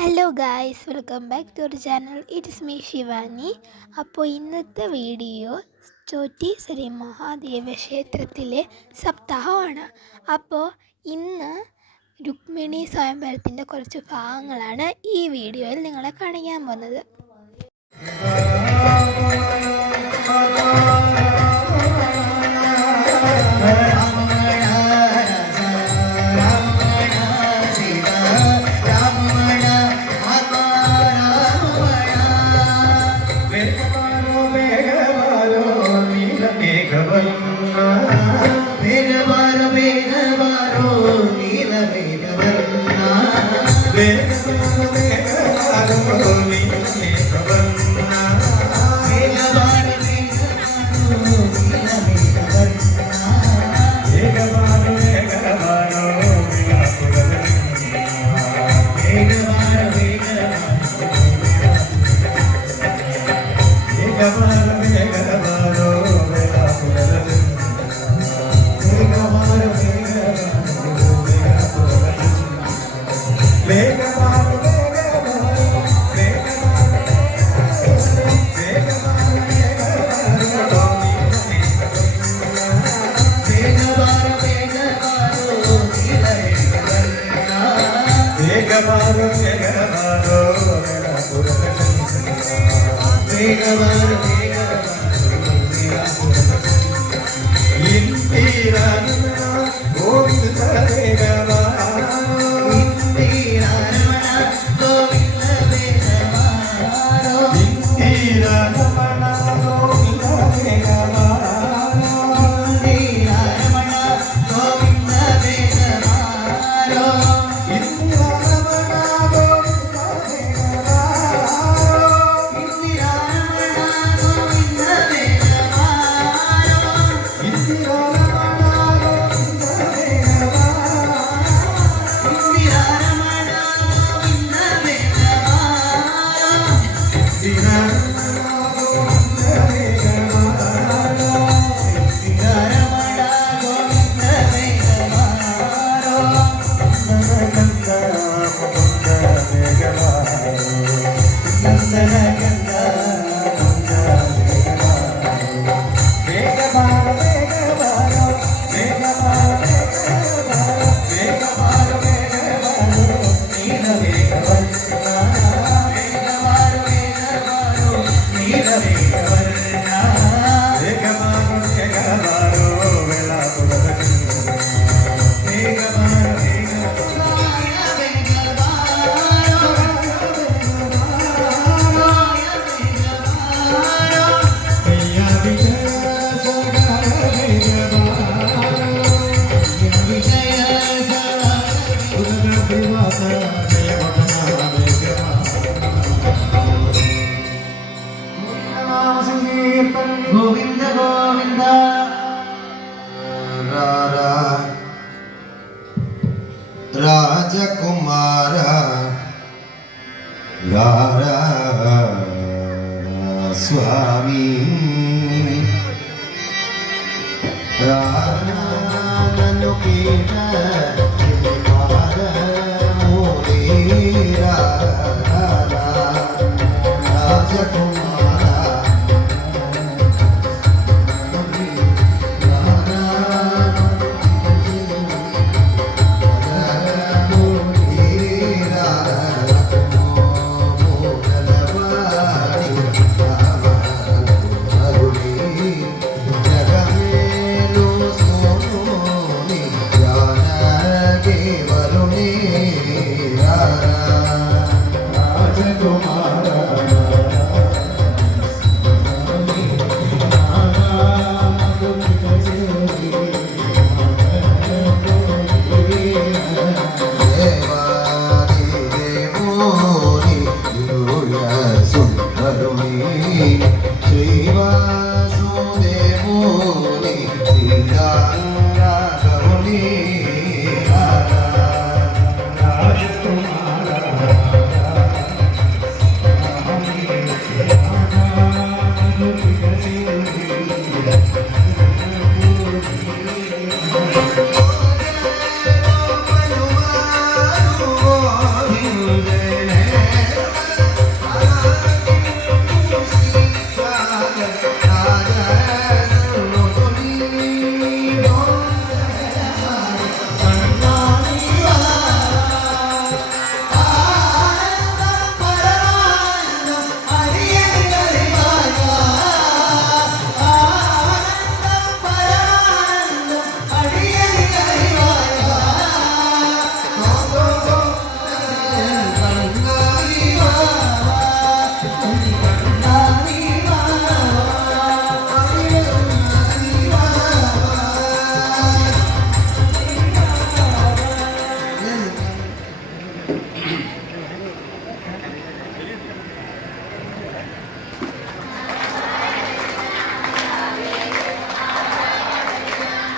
Hello guys, welcome back to our channel. It's me Shivani. അപ്പോൾ ഇന്നത്തെ video Chotti Shri Mahadeva ക്ഷേത്രത്തിലെ സപ്താഹമാണ്. അപ്പോൾ ഇന്ന് രുക്മിണി സ്വയംവരത്തിൻ്റെ കുറച്ച് ഭാഗങ്ങളാണ് ഈ വീഡിയോയിൽ നിങ്ങളെ കാണിക്കാൻ പോകുന്നത്. ഗോവിന്ദ ഗോവിന്ദ രാജകുമാര സ്വാമി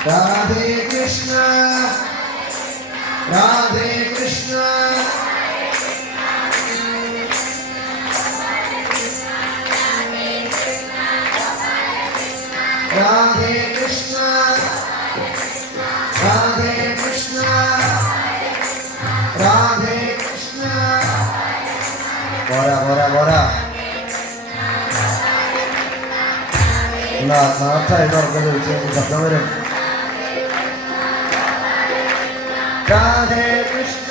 രാധേ കൃഷ്ണ രാധേ കൃഷ്ണ രാധേ കൃഷ്ണ രാധേ കൃഷ്ണ രാധേ കൃഷ്ണ. പോരാ പോരാ പോരാ. നാട്ടായിട്ട് ഉറക്കം ചോദിച്ചു ശബ്ദം വരും. രാധേ കൃഷ്ണ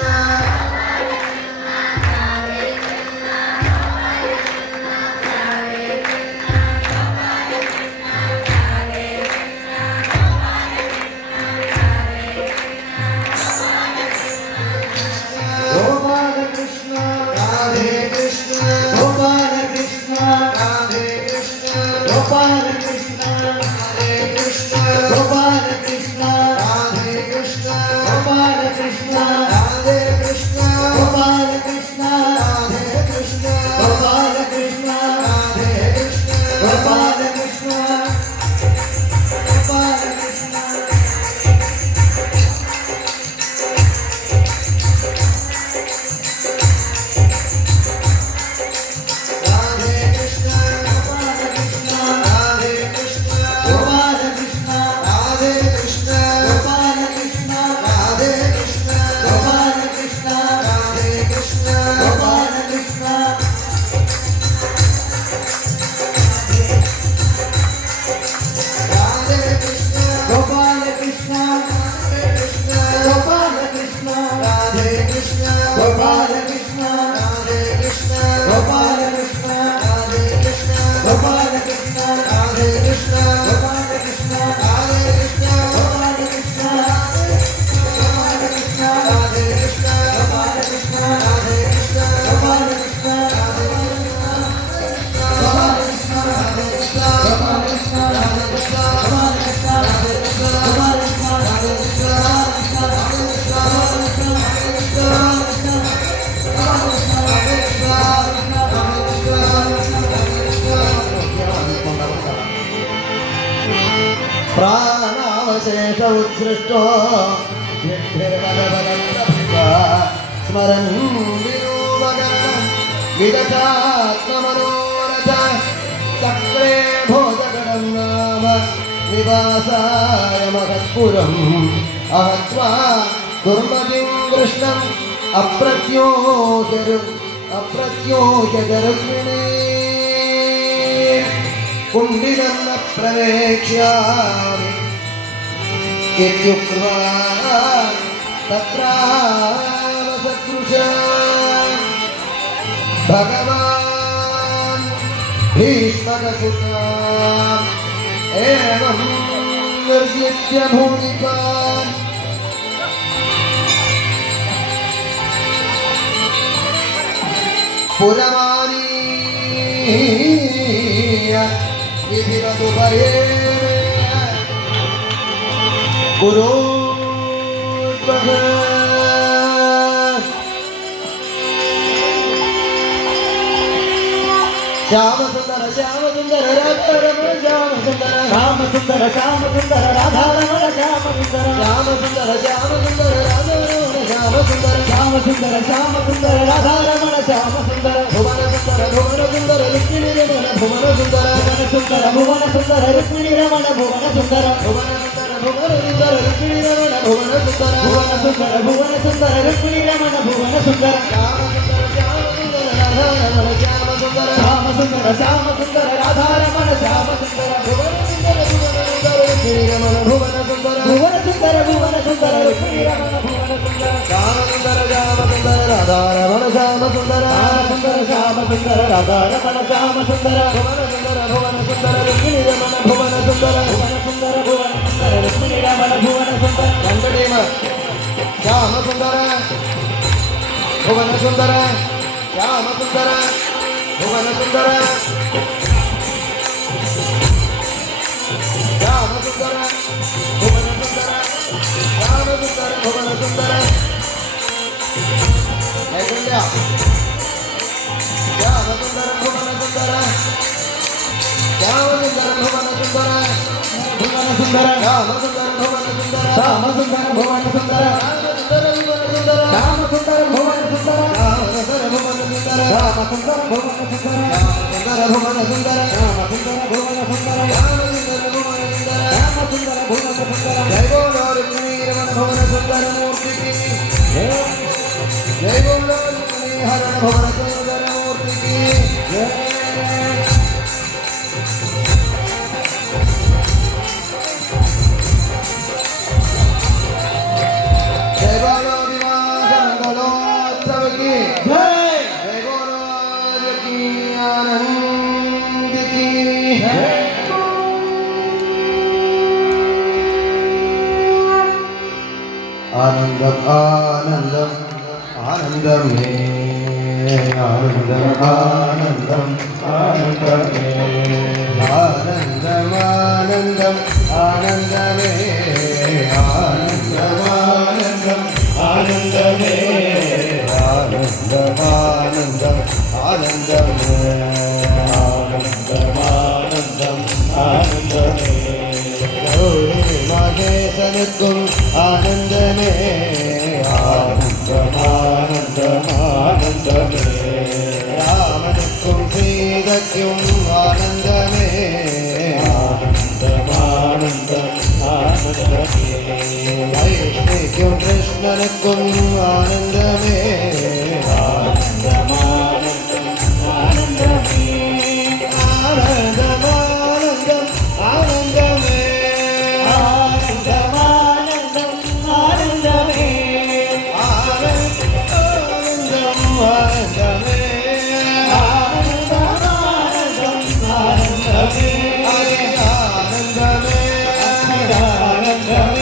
ഗോപാലകൃഷ്ണ രാധേ കൃഷ്ണ ഗോപാലകൃഷ്ണ രാധേ കൃഷ്ണ ഗോപാലകൃഷ്ണ രാധേ കൃഷ്ണ ഗോപാലകൃഷ്ണ രാധേ കൃഷ്ണ ഗോപാലകൃഷ്ണ രാധേ കൃഷ്ണ ഗോപാലകൃഷ്ണ രാധേ കൃഷ്ണ ഗോപാലകൃഷ്ണ രാധേ കൃഷ്ണ ഗോപാലകൃഷ്ണ ഗോപാലകൃഷ്ണ. പ്രാണാവശേഷ ഉത്സൃഷ്ടോ സ്മരൻ വിരൂപകരണം വിദധാത്മമനോരഥ ചക്രേ ഭോജഗണം നാമ നിവാസായ മഹത്പുരം അഹത്വാ ദുർമതിം കൃഷ്ണം അപ്രത്യോഹരുക്മിണീ കുണ്ടിലെന്ന പ്രവേക്ഷ്യാമി ഇത്യുക്ത്വാ തത്രാവസദൃശ ഭഗവാൻ ഭീഷ്മകസുതാം ഏവം നിർജിത്യ ഭൂമികാൻ പുരമാനീയ വിധിവതുഭയേ ഗുരോദ്വഹ ശ്യാമസുന്ദര ശ്യാമസുന്ദര രാധാരമണ ശ്യാമസുന്ദര ശ്യാമസുന്ദര ശ്യാമസുന്ദര രാധാരമണ ശ്യാമസുന്ദര ശ്യാമസുന്ദര ശ്യാമസുന്ദര രാധാരമണ ശ്യാമസുന്ദര ശ്യാമസുന്ദര ശ്യാമസുന്ദര രാധാരമണ ശ്യാമസുന്ദര ഭുവനസുന്ദര ഭുവനസുന്ദര രുക്മിണിരമണ ഭുവനസുന്ദര ഭുവനസുന്ദര ഭുവനസുന്ദര രുക്മിണിരമണ ഭുവനസുന്ദര ഭുവനസുന്ദര ഭുവനസുന്ദര രുക്മിണിരമണ ഭുവനസുന്ദര ഭുവനസുന്ദര ഭുവനസുന്ദര രുക്മിണിരമണ ഭുവനസുന്ദര ശ്യാമസുന്ദര ശ്യാമസുന്ദര രാധാരമണ ശ്യാമസുന്ദര ഭുവനസുന്ദര ഭുവനസുന്ദര ഭുവനസുന്ദര ഭുവനസുന്ദര രുക്മിണിരമണ ഭുവനസുന്ദര ശ്യാമസുന്ദര ശ്യാമസുന്ദര രാധാരമണ ശ്യാമസുന്ദര സുന്ദര ശ്യാമസുന്ദര രാധാരമണ ശ്യാമസുന്ദര ഭുവനസുന്ദര ഭുവനസുന്ദര രുക്മിണിരമണ ഭുവനസുന്ദര ഭുവനസുന്ദര ഭുവനസുന്ദര രുക്മിണിരമണ ഭുവനസുന്ദര രണ്ട് ടീം ശ്യാമസുന്ദര ഭുവനസുന്ദര ശ്യാമസുന്ദര ഭുവനസുന്ദര ശ്യാമസുന്ദര ഭുവനസുന്ദര ശ്യാമസുന്ദര ഭുവനസുന്ദര ശ്യാമസുന്ദര ഭുവനസുന്ദര ശ്യാമസുന്ദര ഭുവന സുന്ദര ഭുവന സുന്ദര രാമസുന്ദര ഭുവന സുന്ദര ശ്യാമസുന്ദര ഭുവന സുന്ദര രാമസുന്ദര ഭുവന സുന്ദര രാമസുന്ദര ഭുവന സുന്ദര രാമസുന്ദര ഭുവന സുന്ദര രാമസുന്ദര ഭുവന സുന്ദര രാമസുന്ദര ഭുവന സുന്ദര രാമസുന്ദര ഭുവന സുന്ദര രാമസുന്ദര ഭുവന സുന്ദര ജയ ബോലോ രുക്മിണീ രമണ ഭുവന സുന്ദര മൂർത്തിക്ക് ജയ ബോലോ രുക്മിണീ ഹരണ ഭുവന സുന്ദര മൂർത്തിക്ക് जय बोलो विवाह मंगलोत्सव की जय जय बोलो की आनंद की जय आनंदम आनंदम आनंदम में आनंदम आनंदम आनंदम में आनंदम आनंदम आनंदम में आनंदम आनंदम आनंदम में आनंदम आनंदम आनंदम में आनंदम आनंदम आनंदम में गौरी महेशनुक्कुम आनंदमे आनंदम आनंदम में रामनुक्कुम सीतक्कुम आनंदमे आनंदम आनंदम आनंदम में वैष्णिक्कुम कृष्णनुक्कुम आनंदमे आनंदम आनंदम आनंदम में आनंदम आनंदम आनंदम में आनंदम आनंदम आनंदम में आनंदम आनंदम में आनंदम आनंदम आनंदम में आनंदम में आनंदम में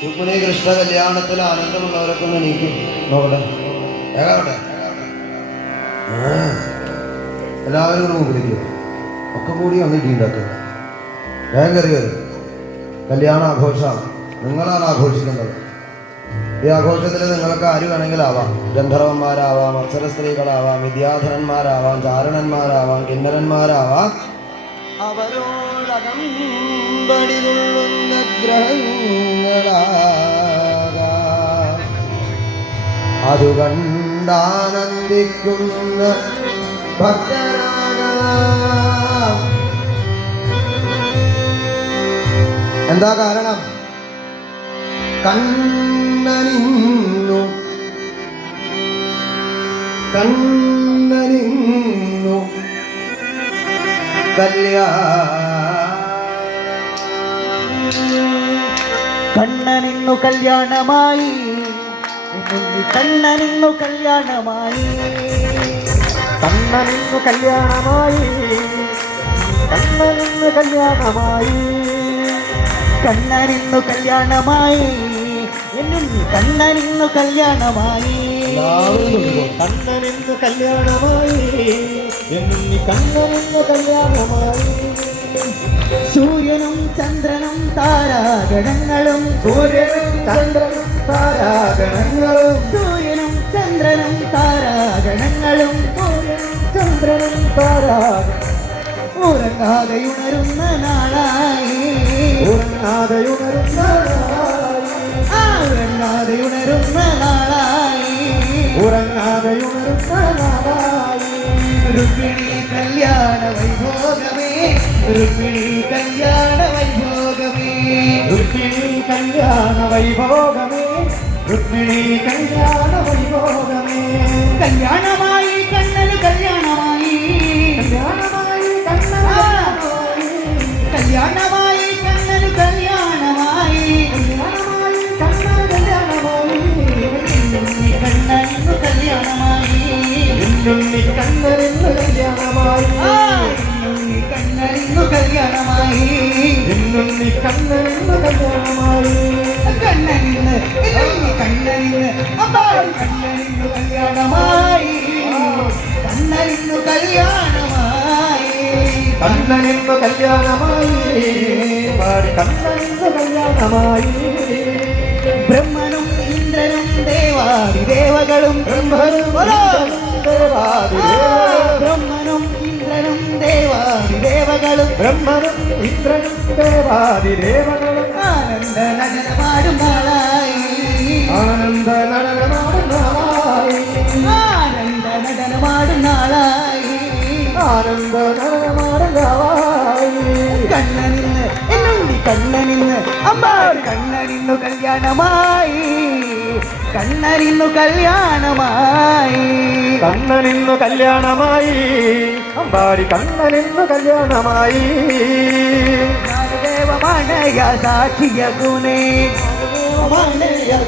രുക്മിണി കൃഷ്ണ കല്യാണത്തിൽ ആനന്ദമുള്ളവരൊക്കെ ഒന്ന് നീക്കും നോക്കട്ടെ ഏകാവട്ടെ എല്ലാവരും കൂടെ മുമ്പിലേക്ക് ഒക്കെ കൂടി ഒന്ന് ഇടിയുണ്ടാക്കുക വേഗം കയറി വരും കല്യാണ ആഘോഷമാണ് നിങ്ങളാണ് ആഘോഷിക്കുന്നത് ഈ ആഘോഷത്തിൽ നിങ്ങൾക്ക് ആര് വേണമെങ്കിലാവാം ഗന്ധർവന്മാരാവാം അപ്സര സ്ത്രീകളാവാം വിദ്യാധരന്മാരാവാം ചാരണന്മാരാവാം കിന്നരന്മാരാവാം അവരോടകമ്പടിതുള്ളുന്ന ഗ്രഹങ്ങളാകാം അതു കണ്ടാനന്ദിക്കുന്ന ഭക്തരാകാം എന്താ കാരണം കണ്ണനിന്നു കണ്ണനിന്നു കല്യാണമായി കണ്ണനിന്നു കല്യാണമായി കണ്ണനിന്നു കല്യാണമായി കണ്ണനിന്നു കല്യാണമായി കണ്ണനിന്നു കല്യാണമായി കണ്ണനിന്നു കല്യാണമായി കണ്ണനിന്നു കല്യാണമായി കണ്ണനിന്നു കല്യാണമായി സൂര്യനും ചന്ദ്രനും താരാഗണങ്ങളും സൂര്യനും ചന്ദ്രനും താരാഗണങ്ങളും സൂര്യനും ചന്ദ്രനും താരാഗണങ്ങളും സൂര്യനും ചന്ദ്രനും താരാഗണങ്ങളും ഉറങ്ങാതെയുണരുന്ന നാളായി ഉറങ്ങാതെയുണരുന്ന ഉറങ്ങാതെയുണരുന്ന നാളായി ഉറങ്ങാതെയുണരുന്ന നാളായി രുക്മിണി കല്യാണ വൈഭോഗമേ രുക്മിണി കല്യാണ വൈഭോഗമേ രുക്മിണി കല്യാണ വൈഭോഗമേ രുക്മിണി കല്യാണ വൈഭോഗമേ കല്യാണമായി കണ്ണന് കല്യാണമായി കല്യാണമായി കല്യാണമായി കണ്ണന് കല്യാണമായി കല്യാണമായി കണ്ണന് കല്യാണമായി കണ്ണനിന്നു കല്യാണമായി കണ്ണനിന്നു കല്യാണമായി കണ്ണനിന്നു കല്യാണമായി കണ്ണനിന്നു കല്യാണമായി കണ്ണനിന്ന് കണ്ണനിന്ന് അപ്പാടി കണ്ണനിന്നു കല്യാണമായി കണ്ണനിന്നു കല്യാണമായി കണ്ണനിന്നു കല്യാണമായി പാടി കണ്ണനിന്നു കല്യാണമായി ബ്രഹ്മനും ഇന്ദ്രനും ദേവാദി ദേവകളും ബ്രഹ്മനും ദേവാദി ബ്രഹ്മനും ഇന്ദ്രനും ദേവാദി ദേവകളും ബ്രഹ്മനും ഇന്ദ്രനും ദേവാദി ദേവകളും ആനന്ദ നടനമാടും നാളായി ആനന്ദ നടനമാടും നാളായി ആനന്ദ നടനമാടും നാളായി ആനന്ദ നടനമാടും നാളായി കണ്ണനിന്ന് എന്നുണ്ണി കണ്ണനിന്ന് അമ്പാടി കണ്ണനിന്നു കല്യാണമായി കണ്ണനിന്നു കല്യാണമായി കണ്ണനിന്നു കല്യാണമായി അമ്പാടി കണ്ണനിന്നു കല്യാണമായി ദേവമാണയ സാക്ഷിയകുനേ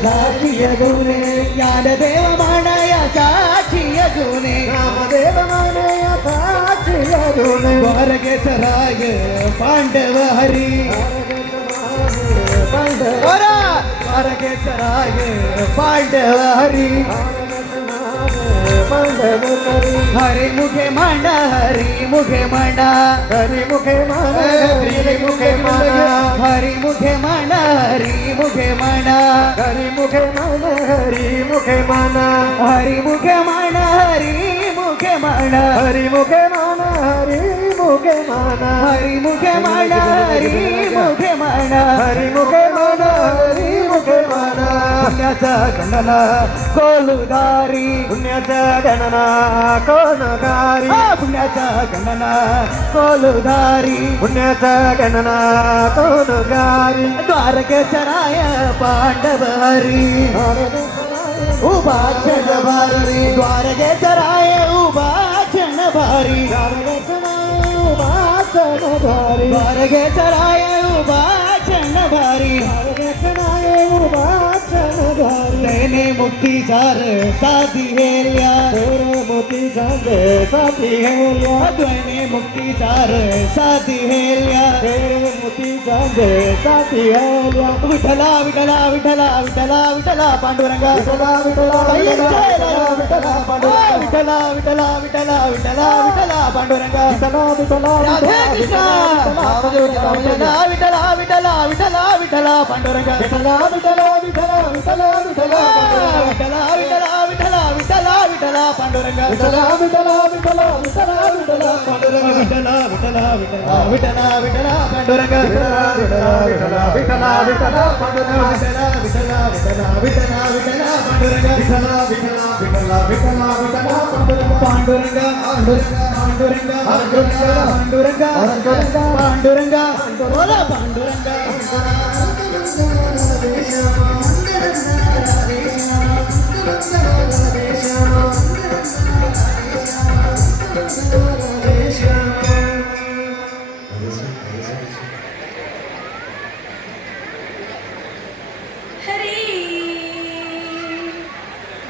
സാക്ഷിയകുനെ ജ്ഞാനദേവമാണയ സാക്ഷിയകുനേ രാമദേവമാനയ സാക്ഷിയകുനെ ദ്വാരകേശ്വരായ പാണ്ഡവ ഹരി ദ്വാരകേശ്വരായ പാണ്ഡവ ഹരി ഹരിമുഖേ മണ ഹരിമുഖേ മണ ഹരിമുഖേ മന ഹരിമുഖേ മന ഹരിമുഖേ മണ ഹരിമുഖേ മണ ഹരിമുഖേ മന ഹരിമുഖേ മന ഹരിമുഖേ മണ ഹരിമുഖേ മണ ഹരിമുഖേ മന ഹരിമുഖേ മന ഹരിമുഖേ മണ ഹരിമുഖേ മണ ഹരിമുഖേ മന ഹരിമുഖേ മന പുണ്യച്ച കണ്ണന കോലുദാരി പുണ്യച്ച ഗണന കോനകാരി പുണ്യച്ച കണ്ണന കോലുദാരി പുണ്യച്ച ഗണന കോനകാരി ദ്വാരകേശ്വരായ പാണ്ഡവ ഹരി ഉപാക്ഷണ ഭാരി ദ്വാരകേശ്വരായ ഉപാക്ഷണ ഭാരി ദ്വാരകേശ്വരായ ഉപാക്ഷണ ഭാരി तेने मुक्ति चार साथी हेलिया मोती चांदे साथी हेलिया तेने मुक्ति चार साथी हेलिया मोती चांदे साथी हेलिया विठला विठला विठला विठला विठला पांडुरंगा विठला विठला विठला पांडुरंगा विठला विठला विठला विठला विठला पांडुरंगा विठला विठला राधे कृष्ण विठला विठला विठला विठला विठला पांडुरंगा विठला विठला विठला विठला विठला विठला विठला विठला विठला विठला पांडुरंगा विठला विठला विठला विठला विठला पांडुरंग विठला विठला विठला विठला विठला पांडुरंगा विठला विठला विठला विठला पांडुरंग विठला विठला विठला विठला विठला पांडुरंगा विठला विठला विठला विठला विठला पांडुरंग पांडुरंगा पांडुरंगा पांडुरंगा पांडुरंगा पांडुरंगा बोला पांडुरंगा ഹരി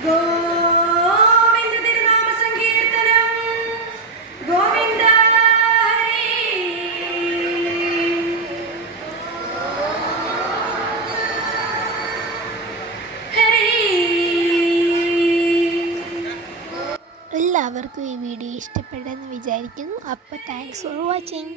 ഗോവിന്ദ തിരുനാമ സങ്കീർത്തനം ഗോവിന്ദ ഹരി ഹരി. എല്ലാവർക്കും ഈ വീഡിയോ ഇഷ്ടപ്പെട്ടെന്ന് വിചാരിക്കുന്നു. അപ്പോൾ താങ്ക്സ് ഫോർ വാച്ചിങ്.